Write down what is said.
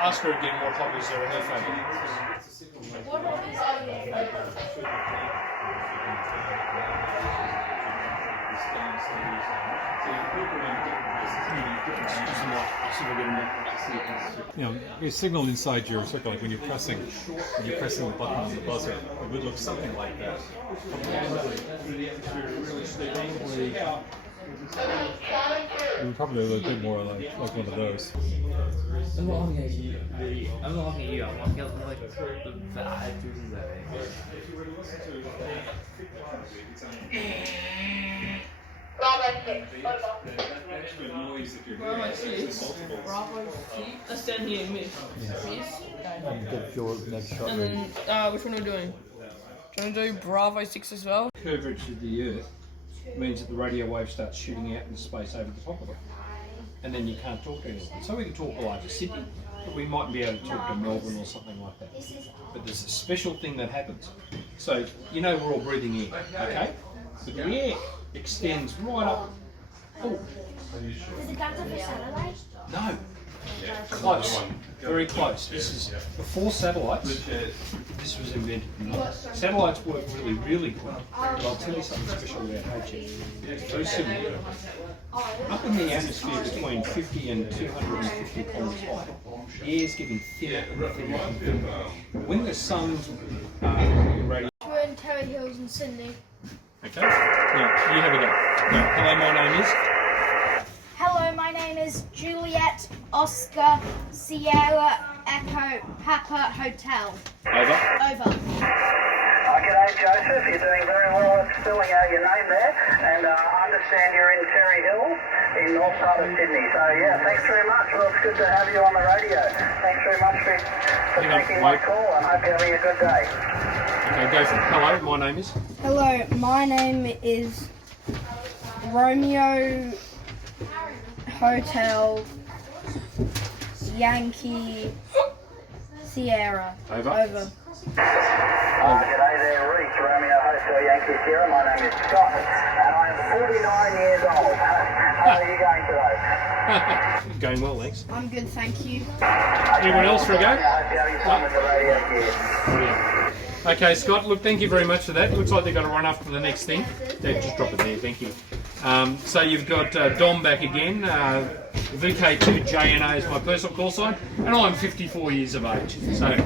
Ask her again what hobbies are her favourite. What hobbies are your favourite? You know, your signal inside your circle, like when you're pressing the button on the buzzer, it would look something like that. It would probably look a bit more like one of those. I'm not looking at you. I'm not looking at you. I'm looking at like the vibe choices Bravo 6, over. Bravo 6. Bravo 6. Let's stand here, miss. Miss. Get your next shot. And then, which one are we doing? Do you want to do Bravo 6 as well? Curvature of the Earth means that the radio wave starts shooting out into space over the top of it. And then you can't talk to anyone. So we can talk like to Sydney, but we mightn't be able to talk to Melbourne or something like that. But there's a special thing that happens. So, you know we're all breathing in, okay? But the air extends right up. Oh. Does it come from a satellite? No. Close. Very close. This is before satellites. This was invented. Satellites work really, really good. But I'll tell you something special about HF. It's very simple. Up in the atmosphere between 50 and 250 kilometres high, the air's getting thinner and thinner and thinner. When the sun's radio. We're in Terry Hills in Sydney. Okay? Now, you have a go. Now, hello, my name is. Hello, my name is Juliet Oscar Sierra Echo Papa Hotel. Over. Over. G'day Joseph, you're doing very well at spelling out your name there, and I understand you're in Terry Hills in north side of Sydney. So yeah, thanks very much. Well, it's good to have you on the radio. Thanks very much for taking my call, and hope you're having a good day. Okay, go for it. Hello, my name is. Hello, my name is Romeo Hotel Yankee Sierra. Over. Over. G'day there, Reese, Romeo Hotel Yankee Sierra. My name is Scott, and I am 49 years old. How are you going today? Going well, thanks. I'm good, thank you. Anyone else for a go? I hope you're having fun with the radio here. Okay, Scott, look, thank you very much for that. Looks like they've got to run off to the next thing. Just drop it there, thank you. So you've got Dom back again. VK2JNA is my personal call sign, and I'm 54 years of age. So